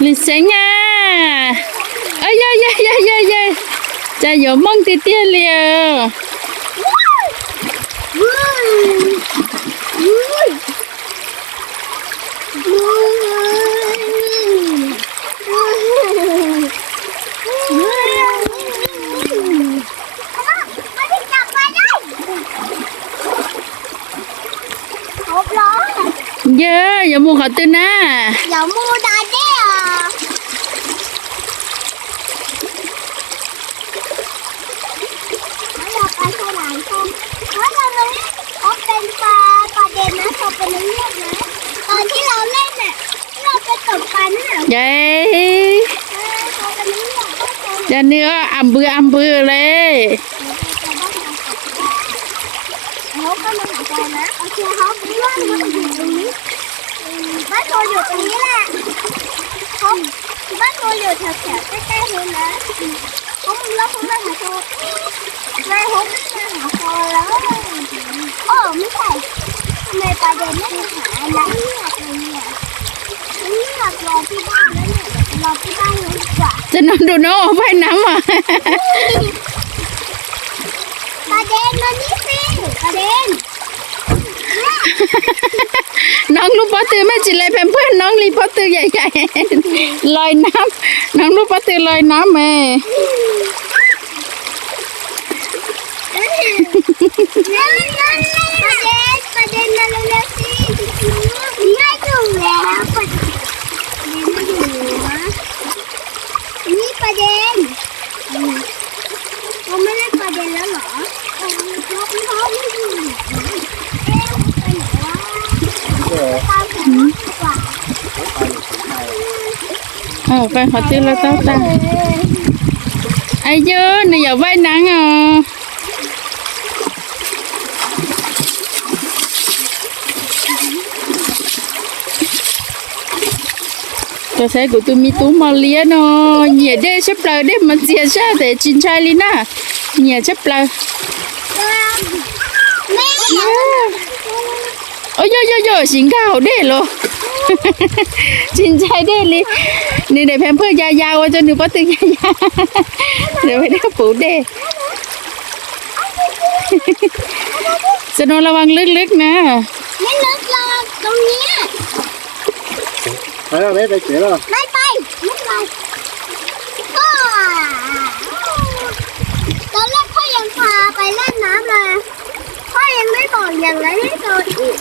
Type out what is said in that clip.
lịch sáng nha. Ơi da da da da da. Cha dỗ mong tí tia liền. Dạ, giờ mua khỏi tin á. Giờ mua đá đế à. Nó là pha sao lại không? Nó là mình cóเป็นปลาเด่นนะเขาเป็นเลือดนะตอนที่เราเล่นน่ะเราไปตกปลาน่ะ Dạ. เขาเป็นเลือด Dạ nữa, ăn bữa lên. เขาก็มาหาใจนะโอเคเขาเลื่อนมาอยู่ตรงนี้บ้านโทอยู่ตรงนี้แหละเขาบ้านโทอยู่แถวๆใกล้ๆเลยนะเขาแล้วเขามาหาโทนายเขาไม่มาหาโทแล้วโอ้ไม่ใช่ทำไมประเด็นไม่หาแล้วเงียบเลยเนี่ยเงียบรอที่บ้านแล้วเนี่ยรอที่บ้านเลยดีกว่า Cho nó đồ nó phải nắm à. ประเด็นมานี่สิประเด็น Nón lúc bắt từ mấy chị lại phèm phớt nón li bắt từ vậy vậy. Lòi nắm. Nón lúc bắt từ lòi nắm mẹ. ประเด็นมาเร็วๆสิไม่ถูกแล้วประเด็นไม่ถูกนะนี่ประเด็นเราไม่ได้ประเด็นแล้วเหรอเราพี่เขาไม่อยู่ไปไหนวะตามแผนดีกว่า Phải họ tiêu là tao ta. Ai dơ, này giờ vai nắng à. Tôi thấy của tôi mi tú mò lia nó nhẹ đê chấp lời đê mà chia ra để chín chai đi nè. Nhẹ chấp lời. Ôi yo xin cao đê luôn. Chín chai đê đi. Nè để phèm phơi da dao cho nữ bắt tương da. Để phải đeo phủ đê. Cho nó là bằng lướt nè. ไม่ลึกหรอกตรงนี้ ไปแล้วไปเสียแล้ว ไม่ไปก็ตอนแรกพ่อยังพาไปเล่นน้ำเลยพ่อยังไม่บอกอย่างไรให้โดนอีก